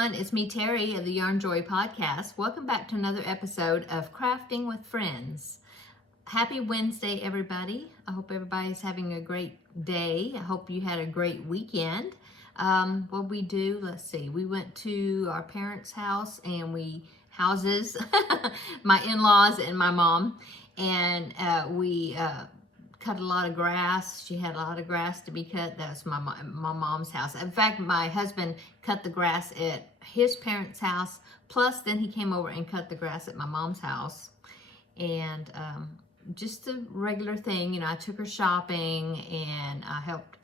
everyone, it's me, Terry of the Yarn Joy Podcast. Welcome back to another episode of Crafting with Friends. Happy Wednesday, everybody. I hope everybody's having a great day. I hope you had a great weekend. What we do, let's see, we went to our parents' house and my in-laws and my mom, and we cut a lot of grass. She had a lot of grass to be cut. That's my mom's house. In fact, my husband cut the grass at his parents' house, plus then he came over and cut the grass at my mom's house. And just a regular thing, you know, I took her shopping and I helped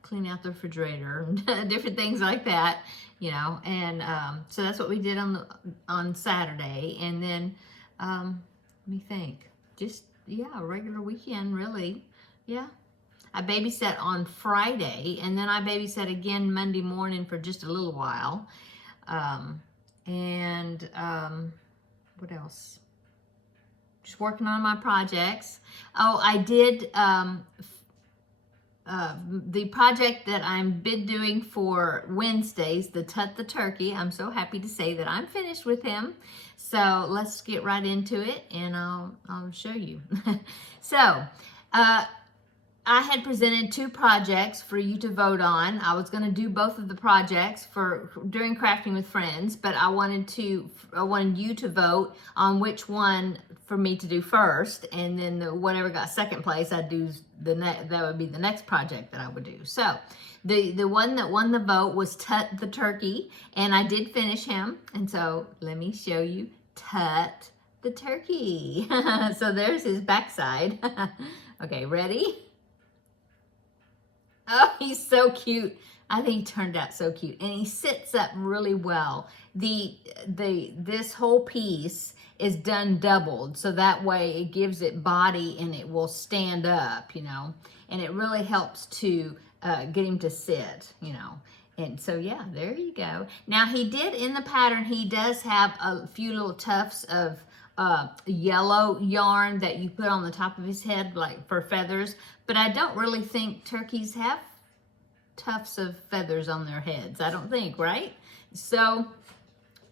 clean out the refrigerator and different things like that, you know. And so that's what we did on Saturday. And then let me think, just a regular weekend, really. Yeah, I babysat on Friday, and then I babysat again Monday morning for just a little while. What else? Just working on my projects. Oh, I did the project that I'm been doing for Wednesdays, the Tutt the Turkey. I'm so happy to say that I'm finished with him. So let's get right into it, and I'll show you. So I had presented two projects for you to vote on. I was going to do both of the projects during Crafting with Friends, but I wanted you to vote on which one for me to do first, and then whatever got second place, I'd do that would be the next project that I would do. So the one that won the vote was Tutt the Turkey, and I did finish him. And so let me show you Tutt the Turkey. So there's his backside. Okay, ready? Oh, he's so cute. I think he turned out so cute, and he sits up really well. This whole piece is done doubled, so that way it gives it body and it will stand up, you know, and it really helps to get him to sit, you know. And so yeah, there you go. Now he did, in the pattern, he does have a few little tufts of yellow yarn that you put on the top of his head, like for feathers, but I don't really think turkeys have tufts of feathers on their heads. I don't think, right? So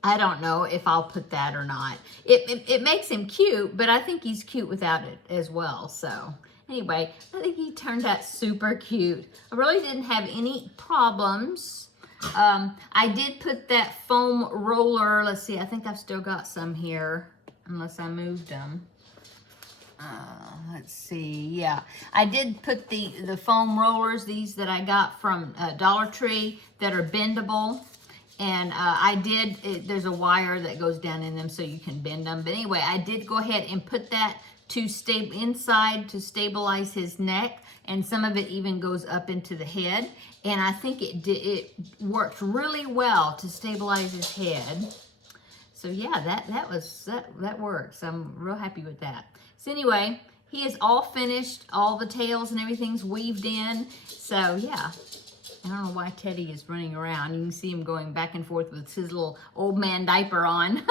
I don't know if I'll put that or not. It makes him cute, but I think he's cute without it as well. So anyway, I think he turned out super cute. I really didn't have any problems. I did put that foam roller. Let's see, I think I've still got some here, unless I moved them. Let's see, yeah. I did put the foam rollers, these that I got from Dollar Tree, that are bendable. And there's a wire that goes down in them so you can bend them. But anyway, I did go ahead and put that inside to stabilize his neck. And some of it even goes up into the head. And I think it worked really well to stabilize his head. So yeah, that works. I'm real happy with that. So anyway, he is all finished. All the tails and everything's weaved in. So yeah. I don't know why Teddy is running around. You can see him going back and forth with his little old man diaper on.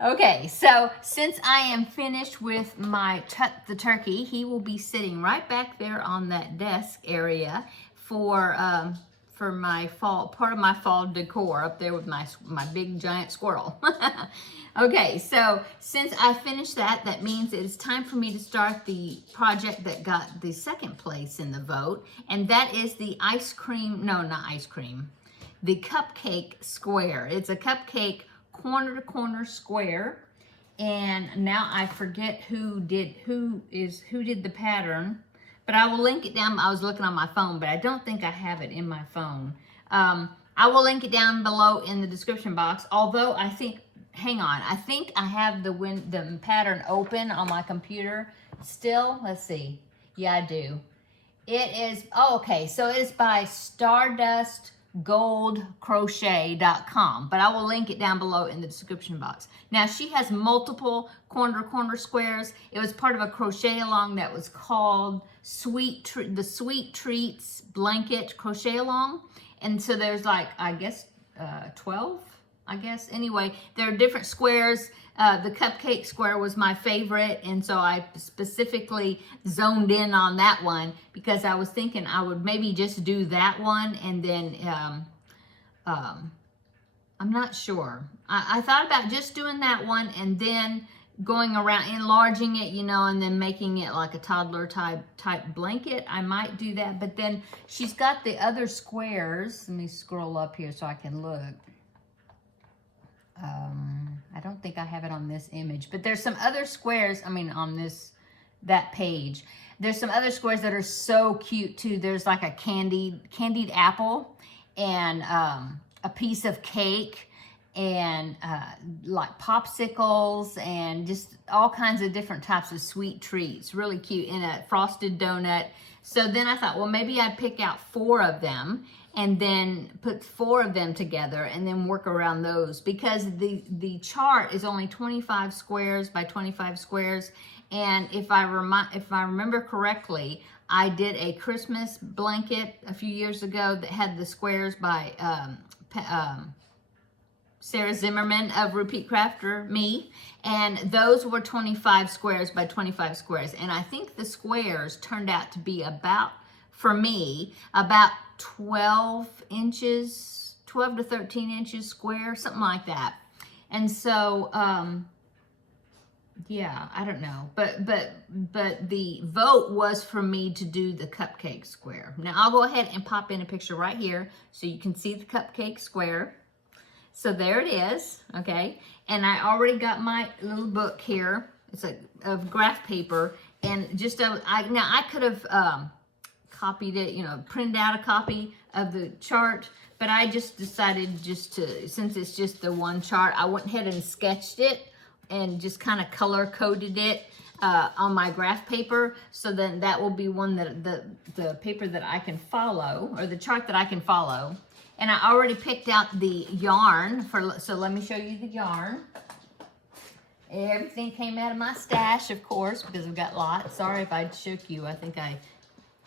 Okay, so since I am finished with my Tutt the Turkey, he will be sitting right back there on that desk area for my part of my fall decor up there with my big giant squirrel. Okay, so since I finished that means it's time for me to start the project that got the second place in the vote, and that is the the Cupcake Square. It's a cupcake corner-to-corner square, and now I forget who did the pattern, but I will link it down. I was looking on my phone, but I don't think I have it in my phone. I will link it down below in the description box, although I think, hang on, I think I have the pattern open on my computer still. Let's see. Yeah, I do. It is, okay, so it is by StardustGoldCrochet.com, but I will link it down below in the description box. Now, she has multiple corner squares. It was part of a crochet along that was called the Sweet Treats Blanket Crochet Along. And so there's like, I guess, 12, I guess. Anyway, there are different squares. The Cupcake Square was my favorite, and so I specifically zoned in on that one because I was thinking I would maybe just do that one and then I'm not sure. I thought about just doing that one and then going around, enlarging it, you know, and then making it like a toddler type blanket. I might do that, but then she's got the other squares. Let me scroll up here so I can look. I don't think I have it on this image, but there's some other squares, I mean, on that page. There's some other squares that are so cute too. There's like a candied apple and a piece of cake and like popsicles and just all kinds of different types of sweet treats. Really cute, in a frosted donut. So then I thought, well, maybe I'd pick out 4 of them and then put 4 of them together and then work around those, because the chart is only 25 squares by 25 squares. And if I remember correctly, I did a Christmas blanket a few years ago that had the squares by Sarah Zimmerman of Repeat Crafter Me, and those were 25 squares by 25 squares. And I think the squares turned out to be about, for me, about 12 inches, 12 to 13 inches square, something like that. And so, yeah, I don't know, but the vote was for me to do the Cupcake Square. Now I'll go ahead and pop in a picture right here so you can see the Cupcake Square. So there it is, okay? And I already got my little book here. It's of graph paper, and just now I could have copied it, you know, printed out a copy of the chart, but I just decided just to, since it's just the one chart, I went ahead and sketched it and just kind of color coded it on my graph paper. So then that will be one that the paper that I can follow, or the chart that I can follow. And I already picked out the yarn so let me show you the yarn. Everything came out of my stash, of course, because I've got lots. Sorry if I shook you. I think I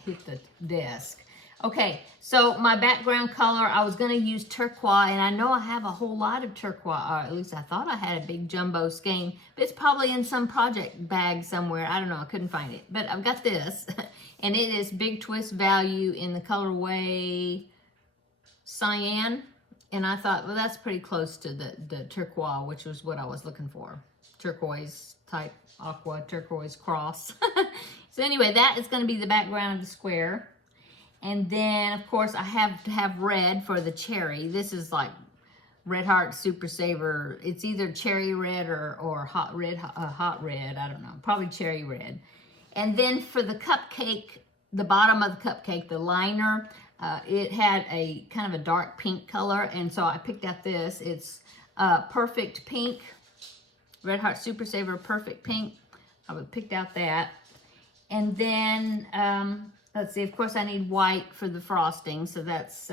hit the desk. Okay, so my background color, I was going to use turquoise, and I know I have a whole lot of turquoise, or at least I thought I had a big jumbo skein, but it's probably in some project bag somewhere. I don't know, I couldn't find it, but I've got this, and it is Big Twist Value in the colorway Cyan, and I thought, well, that's pretty close to the turquoise, which was what I was looking for. Turquoise type, aqua turquoise cross. So anyway, that is going to be the background of the square. And then, of course, I have to have red for the cherry. This is like Red Heart Super Saver. It's either cherry red or hot red, hot red. I don't know. Probably cherry red. And then for the cupcake, the bottom of the cupcake, the liner, it had a kind of a dark pink color. And so I picked out this. It's Perfect Pink. Red Heart Super Saver Perfect Pink. I would picked out that. And then, let's see, of course I need white for the frosting, so that's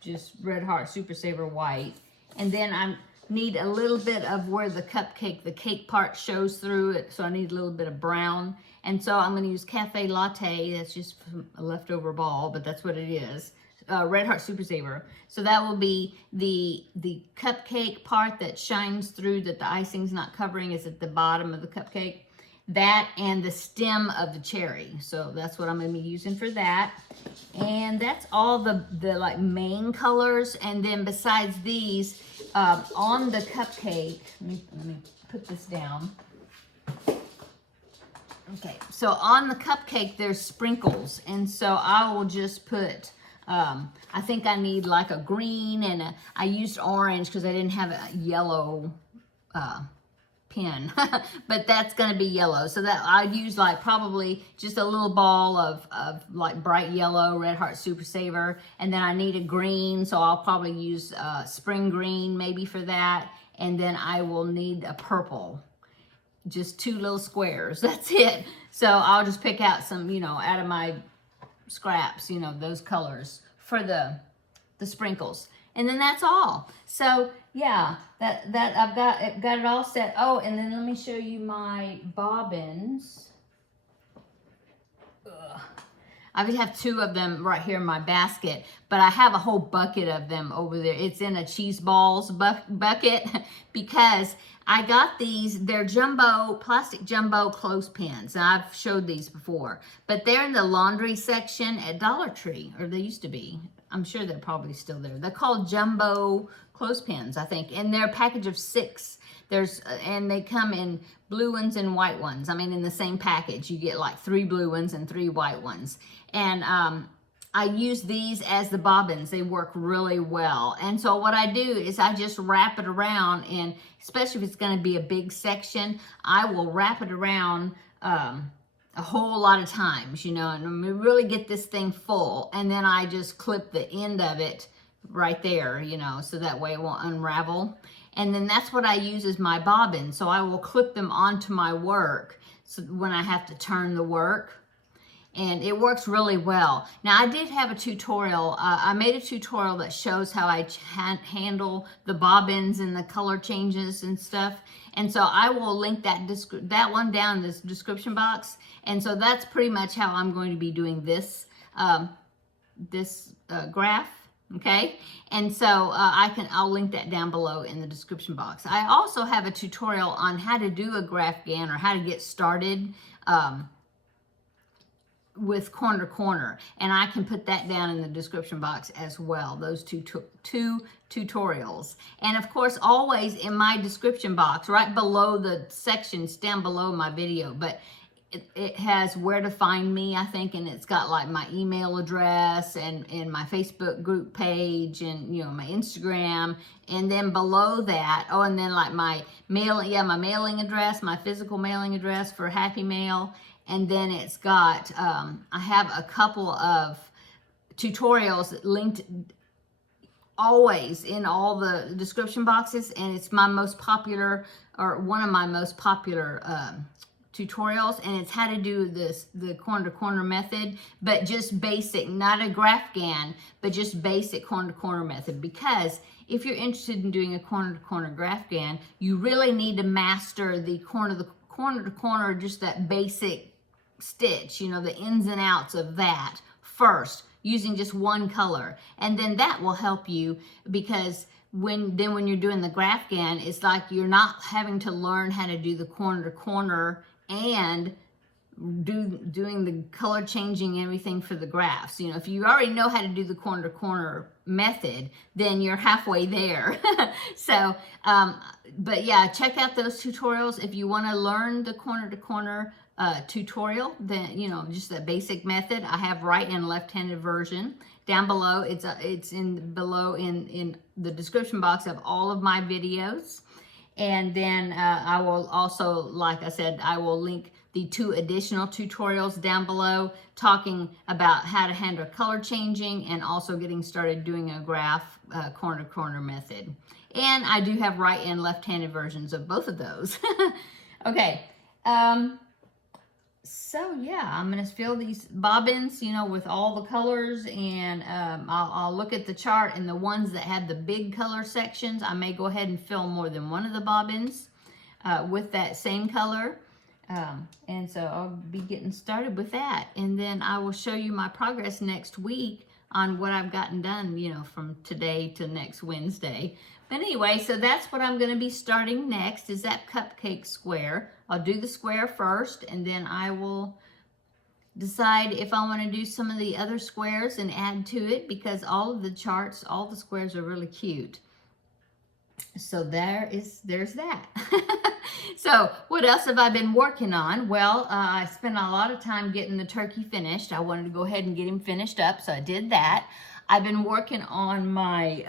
just Red Heart Super Saver white. And then I need a little bit of where the cake part shows through it, so I need a little bit of brown. And so I'm going to use Cafe Latte, that's just a leftover ball, but that's what it is. Red Heart Super Saver. So that will be the cupcake part that shines through, that the icing's not covering, is at the bottom of the cupcake. That and the stem of the cherry. So that's what I'm going to be using for that. And that's all the like main colors. And then besides these, on the cupcake, let me put this down. Okay, so on the cupcake there's sprinkles, and so I will just put, I think I need like a green, and I used orange because I didn't have a yellow pen, but that's going to be yellow. So that I'd use like probably just a little ball of like bright yellow Red Heart Super Saver, and then I need a green, so I'll probably use spring green maybe for that, and then I will need a purple. Just 2 little squares, that's it. So I'll just pick out some, you know, out of my scraps, you know, those colors for the sprinkles. And then that's all. So yeah, that I've got it all set. Oh, and then let me show you my bobbins. Ugh. I would have 2 of them right here in my basket, but I have a whole bucket of them over there. It's in a cheese balls bucket because I got these. They're plastic jumbo clothespins. Now, I've showed these before, but they're in the laundry section at Dollar Tree, or they used to be. I'm sure they're probably still there. They're called jumbo clothespins, I think, and they're a package of 6. And they come in blue ones and white ones. I mean, in the same package, you get like 3 blue ones and 3 white ones. And I use these as the bobbins. They work really well. And so what I do is I just wrap it around, and especially if it's going to be a big section, I will wrap it around a whole lot of times, you know, and we really get this thing full. And then I just clip the end of it right there, you know, so that way it won't unravel. And then that's what I use as my bobbin. So I will clip them onto my work so when I have to turn the work. And it works really well. Now, I did have a tutorial. I made a tutorial that shows how I handle the bobbins and the color changes and stuff. And so I will link that one down in this description box. And so that's pretty much how I'm going to be doing this graph. Okay, and so I'll link that down below in the description box. I also have a tutorial on how to do a graph GAN, or how to get started with corner to corner, and I can put that down in the description box as well, those two tutorials. And of course, always in my description box, right below the sections down below my video, but it has where to find me, I think, and it's got like my email address and my Facebook group page, and you know, my Instagram, and then below that, oh, and then like my mailing address, my physical mailing address for Happy Mail. And then it's got, I have a couple of tutorials linked always in all the description boxes, and it's my most popular, or one of my most popular tutorials, and it's how to do the corner to corner method, but just basic, not a graph GAN, but just basic corner to corner method. Because if you're interested in doing a corner to corner graph GAN, you really need to master the corner to corner, just that basic stitch, you know, the ins and outs of that first, using just one color. And then that will help you, because when you're doing the graph GAN, it's like you're not having to learn how to do the corner to corner and doing the color changing and everything for the graphs. You know, if you already know how to do the corner to corner method, then you're halfway there. So, but yeah, check out those tutorials if you want to learn the corner to corner tutorial. Then, you know, just that basic method. I have right and left-handed version down below. It's in the description box of all of my videos. And then I will also, like I said, I will link the 2 additional tutorials down below, talking about how to handle color changing and also getting started doing a graph corner to corner method. And I do have right and left-handed versions of both of those. Okay. So yeah, I'm going to fill these bobbins, you know, with all the colors, and I'll look at the chart, and the ones that have the big color sections, I may go ahead and fill more than one of the bobbins with that same color. And so I'll be getting started with that. And then I will show you my progress next week on what I've gotten done, you know, from today to next Wednesday. But anyway, so that's what I'm going to be starting next, is that Cupcake Square. I'll do the square first, and then I will decide if I want to do some of the other squares and add to it, because all of the charts, all the squares are really cute. So there's that. So what else have I been working on? Well, I spent a lot of time getting the turkey finished. I wanted to go ahead and get him finished up, so I did that. I've been working on my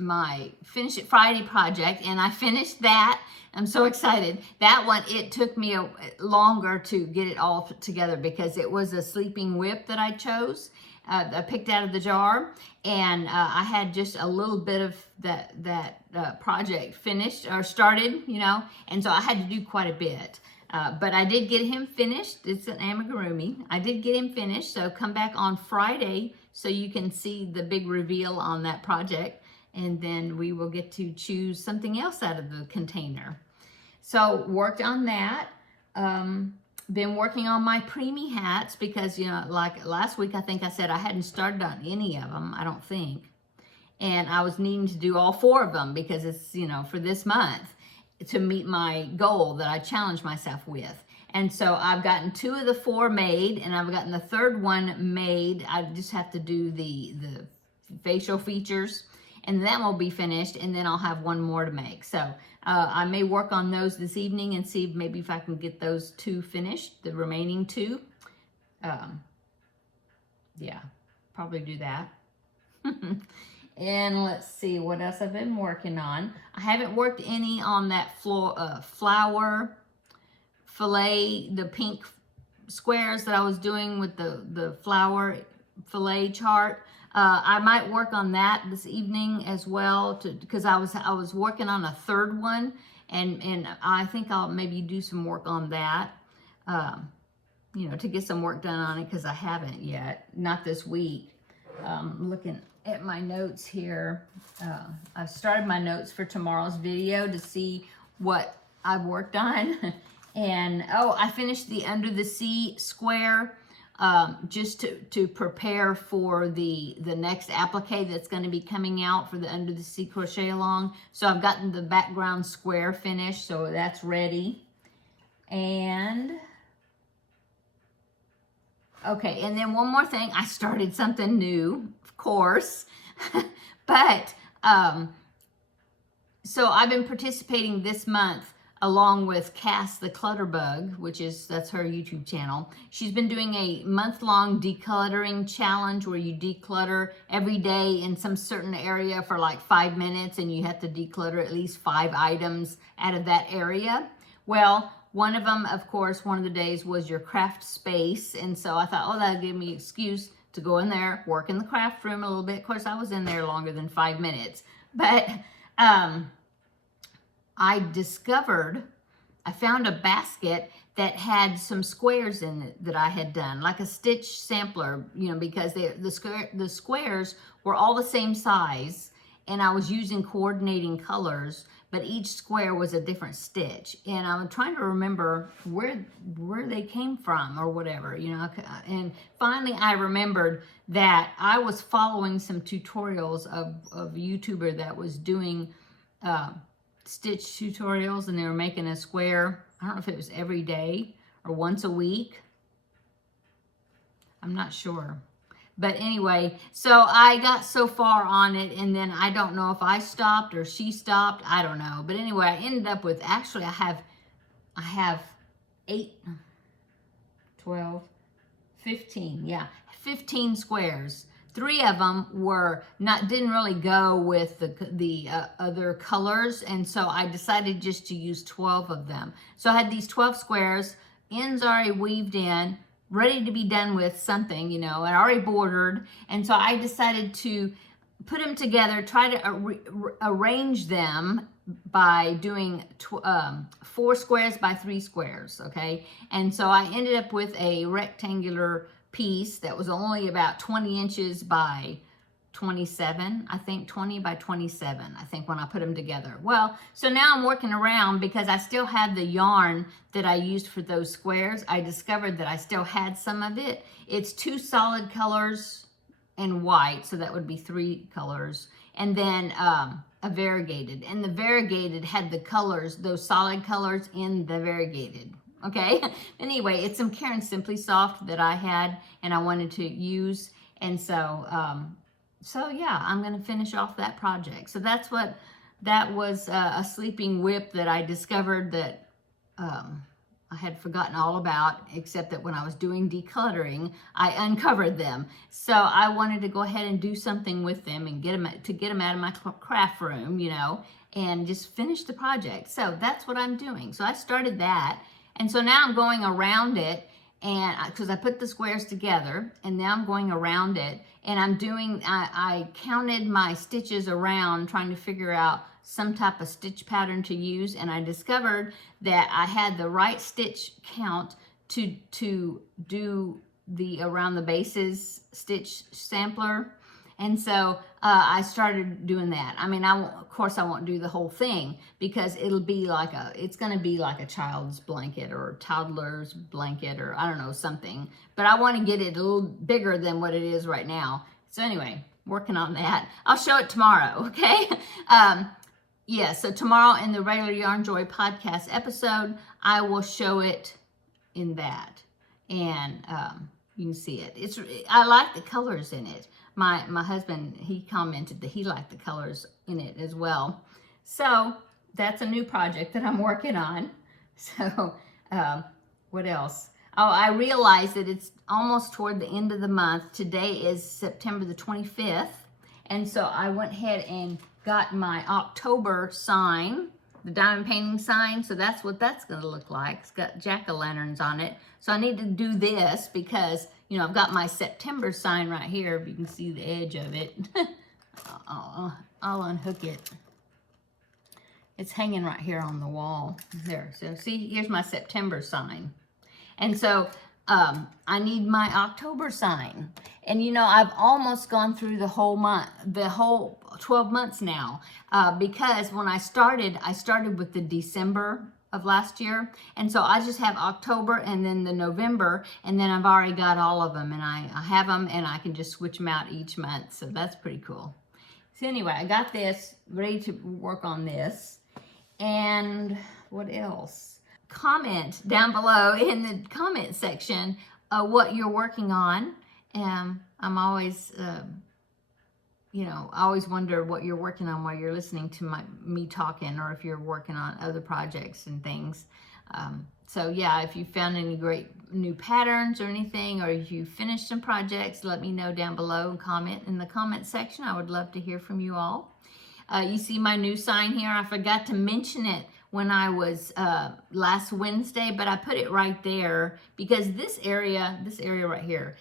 my Finish It Friday project, and I finished that. I'm so excited. That one, it took me longer to get it all put together, because it was a sleeping whip that I chose. I picked out of the jar, and I had just a little bit of that project finished or started, you know, and so I had to do quite a bit. But I did get him finished. It's an amigurumi. I did get him finished, so come back on Friday so you can see the big reveal on that project, and then we will get to choose something else out of the container. So worked on that. Been working on my preemie hats, because, you know, like last week, I think I said I hadn't started on any of them, I don't think. And I was needing to do all 4 of them, because it's, you know, for this month, to meet my goal that I challenged myself with. And so I've gotten 2 of the 4 made, and I've gotten the 3rd one made. I just have to do the facial features, and that will be finished, and then I'll have 1 more to make. So I may work on those this evening and see maybe if I can get those 2 finished, the remaining 2. Yeah, probably do that. And let's see what else I've been working on. I haven't worked any on that flower fillet, the pink squares that I was doing with the flower fillet chart. I might work on that this evening as well, because I was working on a 3rd one, and I think I'll maybe do some work on that. You know, to get some work done on it, because I haven't yet, not this week. Looking at my notes here, I've started my notes for tomorrow's video to see what I've worked on. And oh, I finished the Under the Sea square, just to prepare for the next applique that's going to be coming out for the Under the Sea crochet along. So I've gotten the background square finished, so that's ready. And okay, and then one more thing, I started something new, of course, but so I've been participating this month along with Cass the Clutterbug, that's her YouTube channel. She's been doing a month-long decluttering challenge where you declutter every day in some certain area for like 5 minutes, and you have to declutter at least 5 items out of that area. Well, one of them, of course, one of the days was your craft space. And so I thought, oh, that'll give me an excuse to go in there, work in the craft room a little bit. Of course, I was in there longer than 5 minutes. But I found a basket that had some squares in it that I had done, like a stitch sampler, you know, because the squares were all the same size, and I was using coordinating colors, but each square was a different stitch. And I'm trying to remember where they came from or whatever, you know. And finally I remembered that I was following some tutorials of a YouTuber that was doing stitch tutorials, and they were making a square. I don't know if it was every day or once a week. I'm not sure. But anyway, so I got so far on it, and then I don't know if I stopped or she stopped. I don't know. But anyway, I ended up with, actually, I have 8, 12, 15. Yeah, 15 squares. 3 of them didn't really go with the other colors, and so I decided just to use 12 of them. So I had these 12 squares, ends already weaved in, ready to be done with something, you know, and already bordered. And so I decided to put them together, try to arrange them by doing 4 squares by 3 squares, okay? And so I ended up with a rectangular piece that was only about 20 inches by 27, I think 20 by 27, I think, when I put them together. Well, so now I'm working around because I still had the yarn that I used for those squares. I discovered that I still had some of it. It's 2 solid colors and white, so that would be 3 colors, and then a variegated. And the variegated had the colors, those solid colors in the variegated. Okay, anyway, it's some Caron Simply Soft that I had and I wanted to use, and so yeah, I'm going to finish off that project. So that was a sleeping whip that I discovered that I had forgotten all about, except that when I was doing decluttering, I uncovered them. So I wanted to go ahead and do something with them and get them out of my craft room, you know, and just finish the project. So that's what I'm doing. So I started that. And so now I'm going around it, and because I put the squares together, and now I'm going around it, and I counted my stitches around, trying to figure out some type of stitch pattern to use, and I discovered that I had the right stitch count to do the around the bases stitch sampler. And so I started doing that. I mean, of course I won't do the whole thing, because it's going to be like a child's blanket or a toddler's blanket, or I don't know, something. But I want to get it a little bigger than what it is right now. So anyway, working on that. I'll show it tomorrow, okay? Yeah, so tomorrow in the regular Yarn Joy podcast episode, I will show it in that. And you can see it. I like the colors in it. My husband, he commented that he liked the colors in it as well. So that's a new project that I'm working on. So what else? Oh, I realized that it's almost toward the end of the month. Today is September the 25th. And so I went ahead and got my October sign, the diamond painting sign. So that's what that's going to look like. It's got jack-o'-lanterns on it. So I need to do this because, you know, I've got my September sign right here. If you can see the edge of it. I'll unhook it. It's hanging right here on the wall. There. So see, here's my September sign. And so I need my October sign. And you know, I've almost gone through the whole month, the whole 12 months now. Because when I started with the December of last year. And so I just have October and then the November, and then I've already got all of them, and I have them, and I can just switch them out each month. So that's pretty cool. So anyway, I got this ready to work on this. And what else? Comment down below in the comment section what you're working on. I'm always, you know, I always wonder what you're working on while you're listening to me talking, or if you're working on other projects and things. So yeah, if you found any great new patterns or anything, or if you finished some projects, let me know down below and comment in the comment section. I would love to hear from you all. You see my new sign here. I forgot to mention it when I was last Wednesday, but I put it right there because this area right here,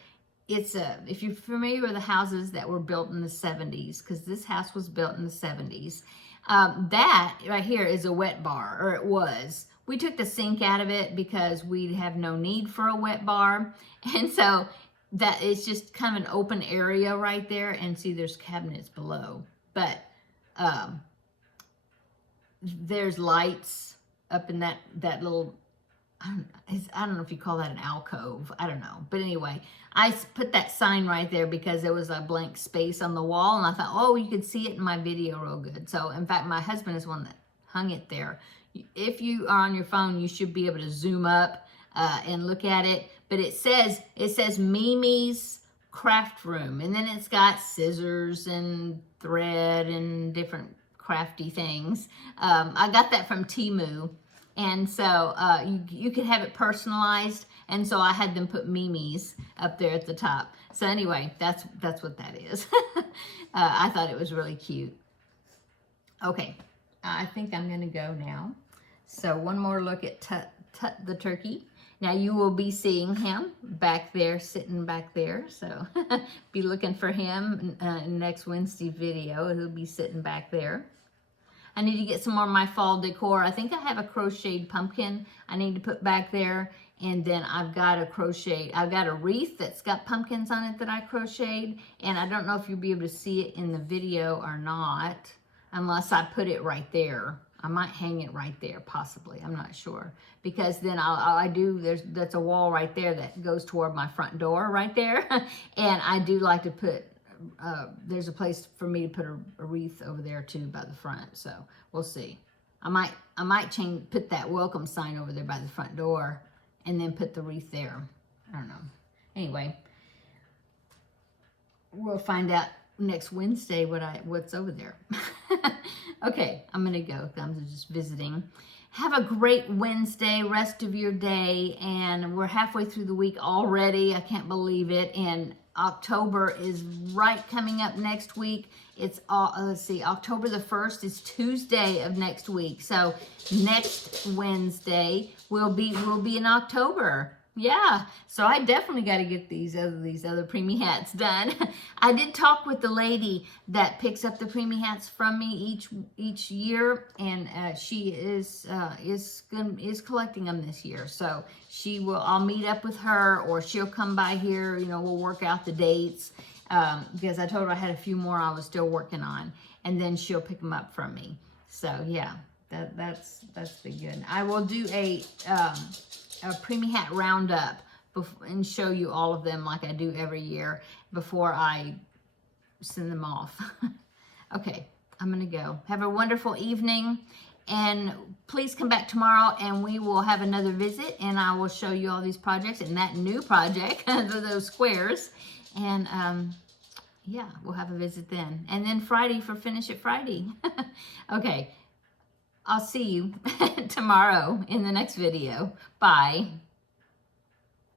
it's if you're familiar with the houses that were built in the 70s, because this house was built in the 70s, that right here is a wet bar, or it was. We took the sink out of it because we have no need for a wet bar, and so that it's just kind of an open area right there. And see, there's cabinets below, but there's lights up in that little, I don't know if you call that an alcove. I don't know. But anyway, I put that sign right there because there was a blank space on the wall. And I thought, oh, you could see it in my video real good. So, in fact, my husband is one that hung it there. If you are on your phone, you should be able to zoom up and look at it. But it says Mimi's Craft Room. And then it's got scissors and thread and different crafty things. I got that from Temu. And so you could have it personalized. And so I had them put Mimi's up there at the top. So anyway, that's what that is. I thought it was really cute. Okay, I think I'm going to go now. So one more look at Tutt the Turkey. Now you will be seeing him back there, sitting back there. So be looking for him in next Wednesday video. He'll be sitting back there. I need to get some more of my fall decor. I think I have a crocheted pumpkin I need to put back there. And then I've got a wreath that's got pumpkins on it that I crocheted. And I don't know if you'll be able to see it in the video or not, unless I put it right there. I might hang it right there, possibly. I'm not sure. Because then that's a wall right there that goes toward my front door right there. And I do like to put, there's a place for me to put a wreath over there too by the front. So we'll see. I might put that welcome sign over there by the front door and then put the wreath there. I don't know. Anyway, we'll find out next Wednesday what's over there. Okay, I'm gonna go. I'm just visiting. Have a great Wednesday, rest of your day, and we're halfway through the week already. I can't believe it. And October is right coming up next week. It's let's see, October the 1st is Tuesday of next week. So next Wednesday will be in October. Yeah, so I definitely got to get these other preemie hats done. I did talk with the lady that picks up the preemie hats from me each year, and she is collecting them this year. So I'll meet up with her, or she'll come by here. You know, we'll work out the dates because I told her I had a few more I was still working on, and then she'll pick them up from me. So yeah, that's the good. I will do a preemie hat roundup and show you all of them like I do every year before I send them off. Okay, I'm gonna go. Have a wonderful evening, And please come back tomorrow and we will have another visit and I will show you all these projects and that new project, those squares. And yeah, we'll have a visit then. And then Friday for Finish It Friday. Okay, I'll see you tomorrow in the next video. Bye.